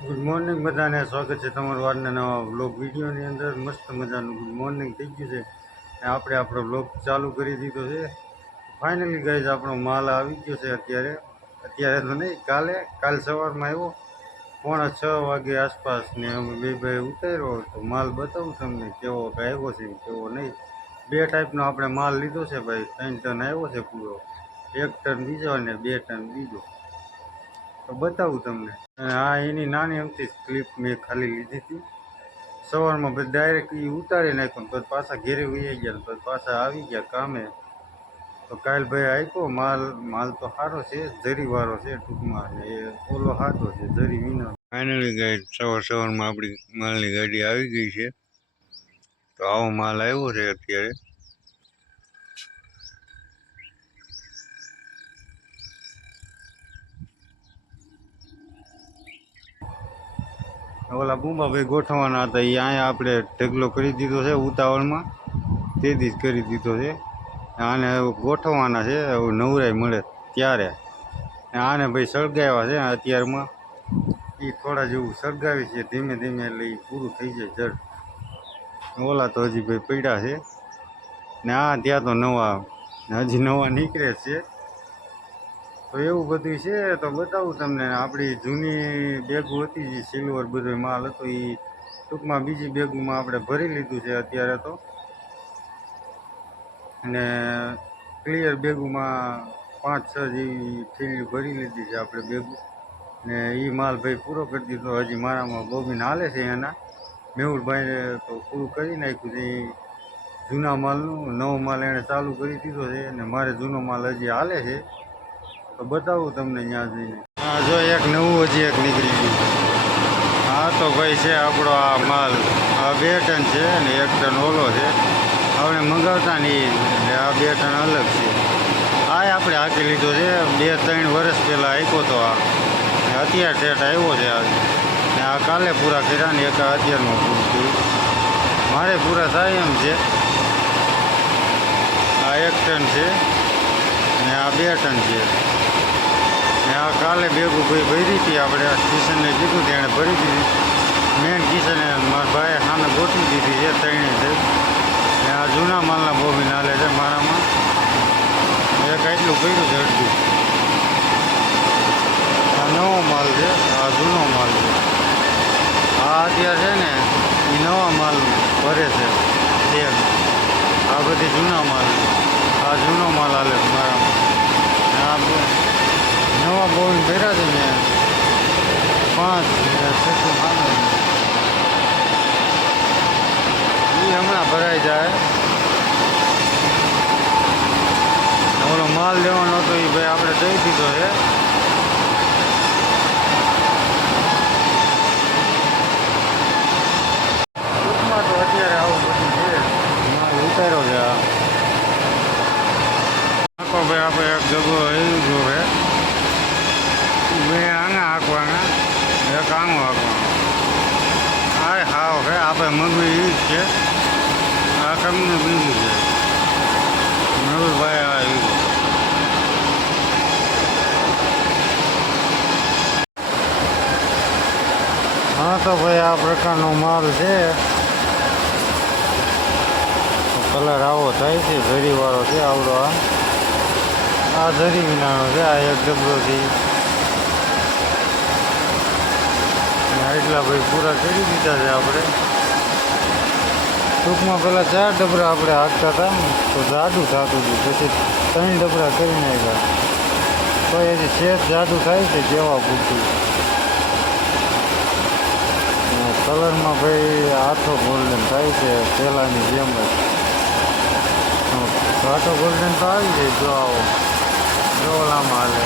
Good morning બધાને સ્વાગત છે તમારું આજના નવા બ્લોગ વિડીયોની અંદર. મસ્ત મજાનું ગુડ મોર્નિંગ થઈ ગયું છે અને આપણે આપણો બ્લોગ ચાલુ કરી દીધો છે. ફાઇનલી ગાઈઝ આપણો માલ આવી ગયો છે. અત્યારે તો નહીં, કાલ સવારમાં આવ્યો 5:45 વાગે આસપાસ ને અમે બે ભાઈ ઉતાર્યો. તો માલ બતાવું તમને કેવો આવ્યો છે કેવો નહીં. બે ટાઈપનો આપણે માલ લીધો છે ભાઈ. 3 ટન આવ્યો છે પૂરો, 1 ટન બીજો અને 2 ટન બીજો. તો બતાવું તમને. અને આ એની નાની અમથી ક્લિપ મેં ખાલી લીધી હતી સવારમાં. પછી ડાયરેક્ટ એ ઉતારી નાખ્યો, પછી પાછા ઘેરે વહી ગયા, પછી પાછા આવી ગયા કામે. તો કાલ ભાઈ આપ્યો માલ તો સારો છે, જરીવાળો છે ટૂંકમાં, અને એ ઓલો સાચો છે જરી વિના. ફાઇનલી ગાઈડ સવારમાં આપણી માલની ગાડી આવી ગઈ છે. તો આવો માલ આવ્યો છે અત્યારે. ઓલા બુંબાભાઈ ગોઠવવાના હતા, એ અહીંયા આપણે ઢગલો કરી દીધો છે ઉતાવળમાં, તેથી જ કરી દીધો છે. આને ગોઠવવાના છે, એવું નવરાઈ મળે ત્યારે. આને ભાઈ સળગાવ્યા છે અત્યારમાં. એ થોડા જેવું સળગાવી છે ધીમે ધીમે, એટલે એ પૂરું થઈ જાય જડ. ઓલા તો હજી ભાઈ પડ્યા છે ને આ ત્યાં તો નવા હજી નવા નીકળે છે. તો એવું બધું છે. તો બતાવું તમને. આપણી જૂની બેગો હતી, જે સિલ્વર બધો માલ હતો, એ ટૂંકમાં બીજી બેગોમાં આપણે ભરી લીધું છે અત્યારે તો. અને ક્લિયર બેગોમાં 5-6 જેવી થેલીઓ ભરી લીધી છે આપણે બેગો. ને એ માલ ભાઈ પૂરો કરી દીધો. હજી મારામાં બોબીન હાલે છે એના. મેહુલભાઈને તો પૂરું કરી નાખ્યું છે જૂના માલનું. નવો માલ એણે ચાલુ કરી દીધો છે અને મારે જૂનો માલ હજી હાલે છે. તો બતાવું તમને ત્યાં જઈને. હા જો એક નવું હજી એક નીકળી ગયું. હા તો ભાઈ છે આપણો આ માલ. આ 2 ટન છે ને 1 ટન ઓલો છે. આપણે મંગાવતા નહીં એટલે આ 2 ટન અલગ છે. આ આપણે હાંકી લીધો છે 2-3 વર્ષ પહેલાં આપ્યો તો. આ અત્યારે ઠેઠ આવ્યો છે આજ. ને આ કાલે પૂરા કર્યા ને એક અત્યારમાં પૂરું કર્યું. મારે પૂરા થાય એમ છે. આ 1 ટન છે ને આ 2 ટન છે. ને આ કાલે બેગું ભાઈ ભરી હતી આપણે. કિશનને કીધું તેણે ભરી દીધી. મેન કિશને મારા ભાઈ સામે ગોઠવી દીધી છે 3 છે. ને આ જૂના માલના બોબીન હાલે છે મારામાં. એક એટલું કર્યું છે અડધું. આ નવો માલ છે, આ જૂનો માલ છે. આ અત્યારે છે ને એ નવા માલ ભરે છે બેગ. આ બધી જૂના માલ. આ જૂનો માલ હાલે છે મારામાં. આ નવા બોબીન ભર્યા છે ને 5-6 સામે. એ હમણાં ભરાઈ જાય. ઓલો માલ લેવાનો હતો એ ભાઈ આપણે દઈ દીધો છે. ટૂંકમાં તો અત્યારે આવું બધું છે. માલ ઉતાર્યો છે. આખો ભાઈ આપણે એક જગો એવું જોવે. બે આંગા હાંકવાના, એક આંગો હાંકવાનો. હા હાવ છે આપણે મગવી એ જ છે. આ કંપની બીજું છે. મેહુલભાઈ આ એવું. હા તો ભાઈ આ પ્રકારનો માલ છે. કલર આવો થાય છે, જરીવાળો છે આવડો. આ જરી વિનાનો છે. આ એક ડબલોથી એટલા ભાઈ પૂરા કરી દીધા છે આપણે. ટૂંકમાં પેલા 4 ડબરા આપણે હાંકતા હતા તો જાડું થતું હતું. પછી 3 ડબરા કરી નાખ્યા. તો હજી શેઠ જાડું થાય છે કેવા પૂરતું. કલરમાં ભાઈ આઠો ગોલ્ડન થાય છે પહેલાંની જેમ જ. આઠો ગોલ્ડન તો આવી જાય. જો આવો ડોલામાં હાલે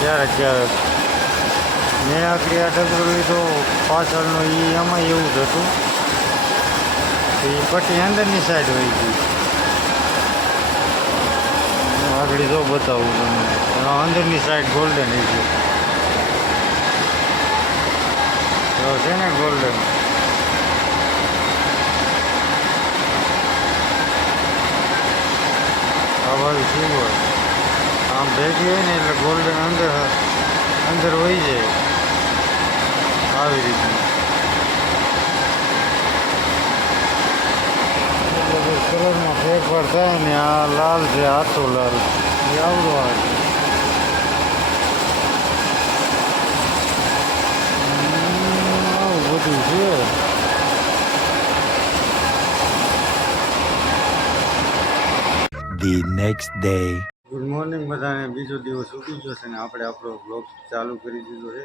ક્યારેક ક્યારેક. મેં આખરી આ ડબરો લીધો પાછળનો, એમાં એવું જ હતું. એ પટ્ટી અંદરની સાઈડ હોય ગઈ. આગળ જો બતાવું તમને. અંદરની સાઈડ ગોલ્ડન થઈ ગયું છે ને ગોલ્ડન. આ બાજુ સિલ્વર. આમ ભેગી હોય ને એટલે ગોલ્ડન અંદર વહી જાય. આવી રીતનું કલરમાં ફેરફાર થાય ને આ લાલ છે આછો લાલ એ આવડો આવે છે. આવું બધું છે. The next day. Good morning બધાને. બીજો દિવસ ઉગી ગયો છે ને આપણે આપણો બ્લોગ ચાલુ કરી દીધો છે.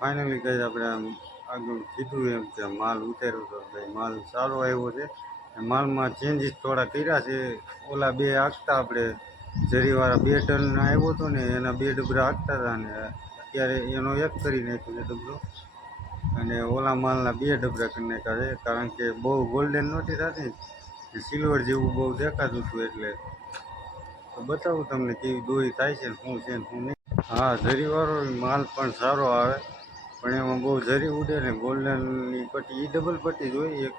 ફાઇનલી કહે આપણે આમ આગળ કીધું એમ કે માલ ઉતાર્યો તો ભાઈ માલ સારો આવ્યો છે. માલમાં ચેન્જીસ થોડા કર્યા છે. ઓલા બે આંકતા આપણે જરીવાળા 2 ટન આવ્યો હતો ને એના 2 ડબરા આંકતા હતા ને અત્યારે એનો એક કરી નાખ્યો છે ડબરો અને ઓલા માલના 2 ડબરા કરી નાખ્યા છે. કારણ કે બહુ ગોલ્ડન નહોતી થતી, સિલ્વર જેવું બહુ દેખાતું હતું એટલે તો બતાવું તમને કેવી દોરી થાય છે ને શું છે ને શું નહીં. હા, જરીવાળો માલ પણ સારો આવે પણ એમાં બહુ જરી ઉડે ને ગોલ્ડનની પટ્ટી એ ડબલ પટ્ટી જ હોય. એક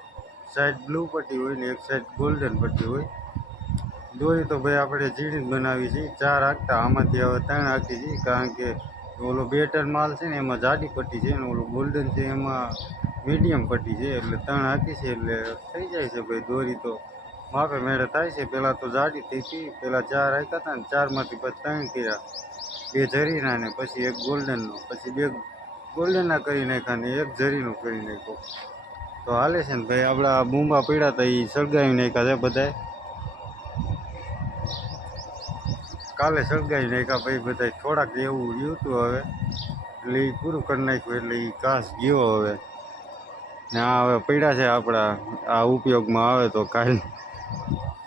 સાઈડ બ્લુ પટ્ટી હોય ને એક સાઈડ ગોલ્ડન પટ્ટી હોય. દોરી તો ભાઈ આપણે ઝીણી જ બનાવી છે. 4 હાંકતા આમાંથી હવે 3 હાંકી છે કારણ કે ઓલો 2 ટન માલ છે ને એમાં જાડી પટ્ટી છે ને ઓલો ગોલ્ડન છે એમાં મીડિયમ પટ્ટી છે એટલે 3 હાંકી છે એટલે થઈ જાય છે ભાઈ. દોરી તો માપે મેળે થાય છે. પહેલાં તો જાડી થઈ હતી, પહેલાં 4 હાંક્યા હતા ને 4માંથી પછી 3 કર્યા, 2 જરીના ને પછી 1 ગોલ્ડનનો, પછી 2 ગોલ્ડનના કરી નાખ્યા ને 1 જરીનો કરી નાખ્યો. તો હાલે છે ને ભાઈ. આપણા બૂંબા પડ્યા હતા એ સળગાવી નાખ્યા છે બધાએ. કાલે સળગાવી નાખ્યા ભાઈ બધાએ. થોડાક એવું રહ્યું હતું હવે એટલે એ પૂરું કરી નાખ્યું એટલે એ કાસ ગયો હવે ને આ હવે પડ્યા છે આપણા આ ઉપયોગમાં આવે તો. કાલે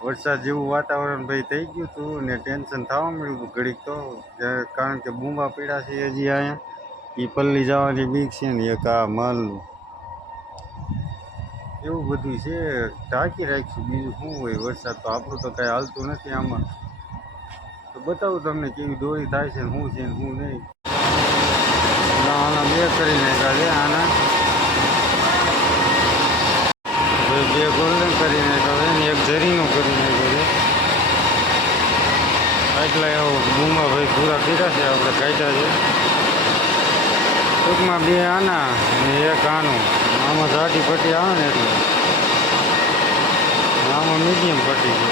વરસાદ જેવું વાતાવરણ ભાઈ થઈ ગયું હતું ને ટેન્શન થવા મળ્યું હતું ઘડીક તો, કારણ કે બૂંબા પડ્યા છે હજી અહીંયા એ પલ્લી જવાની બીક છે ને એક આ માલનું એવું બધું છે. ઢાંકી રાખીશું બીજું શું હોય. વરસાદ તો આપણું તો કાંઈ હાલતું નથી આમાં. તો બતાવું તમને કેવી દોરી થાય છે ને શું છે ને શું નહીં. આના 2 કરી નાખ્યા છે. આના 2 ગોલ્ડન કરી નાખ્યા છે ને 1 જરીનો કરી નાખ્યો છે. એટલા એવો બૂમા ભાઈ પૂરા કર્યા છે આપણે કાઢ્યા છે. ટૂંકમાં 2 આના ને 1 આનું. આમાં જાડી પટ્ટી આવે ને એટલે આમાં મીડિયમ પટ્ટી છે.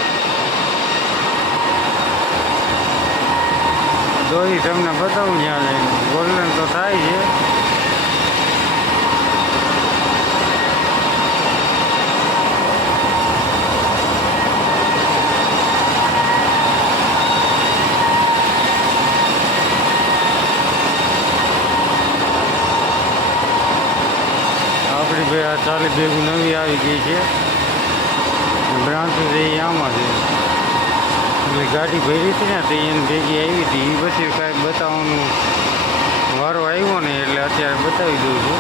દોરી તમને બતાવું ત્યાં જઈને. ગોલ્ડન તો થાય છે. આપણી ભાઈ આ 40 ભેગું નવી આવી ગઈ છે. બ્રાન્ચ છે એ આમાં છે એટલે ગાડી ભરી હતી ને તો એને ભેગી આવી હતી. એ પછી કાંઈક બતાવવાનું વારો આવ્યો ને એટલે અત્યારે બતાવી દઉં છું.